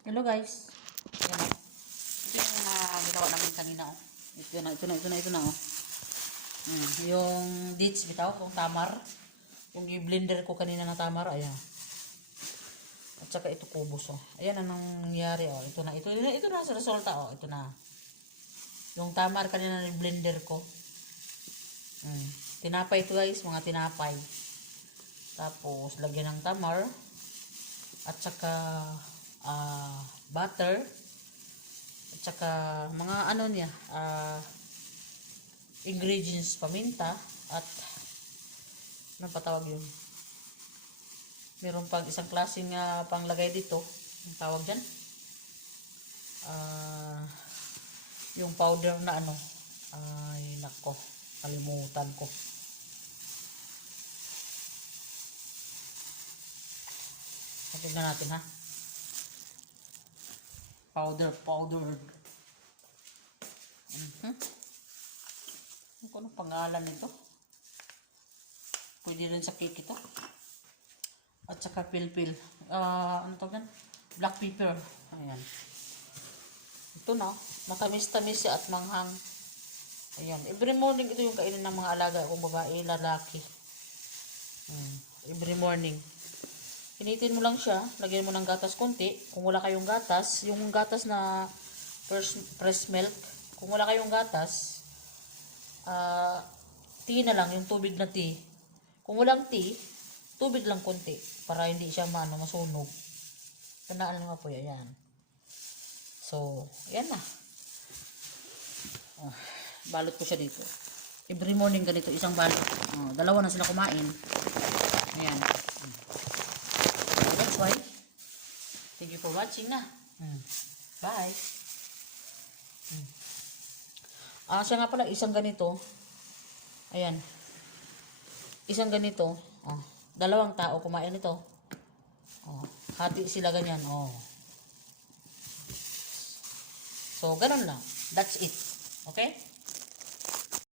Hello guys. Yan o. Ito yung ginawa namin kanina o. Ito na o. Yung dates bitaw, kung tamar. Yung i-blender ko kanina na tamar, ayan. At saka ito kubos o. Ayan ang nangyari o. Ito na sa resulta o. Ito na. Yung tamar kanina na blender ko. Tinapay ito guys, mga tinapay. Tapos lagyan ng tamar. At saka butter. At saka mga ano niya, ingredients, paminta. At ano patawag yun? Meron pang isang klaseng panglagay dito. Ang tawag dyan? Yung powder na ano. Ay nako, kalimutan ko. Tignan natin ha. Powder. Ano pangalan nito? Pwede rin sa cake ito. At saka pilpil. Ano tawag yan? Black pepper. Ayan. Ito na. Matamis-tamis siya at manghang. Ayan. Every morning ito yung kainin ng mga alaga kung babae, lalaki. Every morning. Initin mo lang siya. Lagyan mo ng gatas konti. Kung wala kayong gatas, yung gatas na fresh milk, kung wala kayong gatas, tea na lang, yung tubig na tea. Kung walang tea, tubig lang konti para hindi siya masunog. Tanaan nga po yan. So, yan na. Balot ko siya dito. Every morning ganito, isang balot. Dalawa na sila kumain. Ayan. That's why. Thank you for watching na. Bye. Siya nga pala, isang ganito. Ayan. Isang ganito. Dalawang tao kumain ito. Hati sila ganyan. So, ganun lang. That's it. Okay?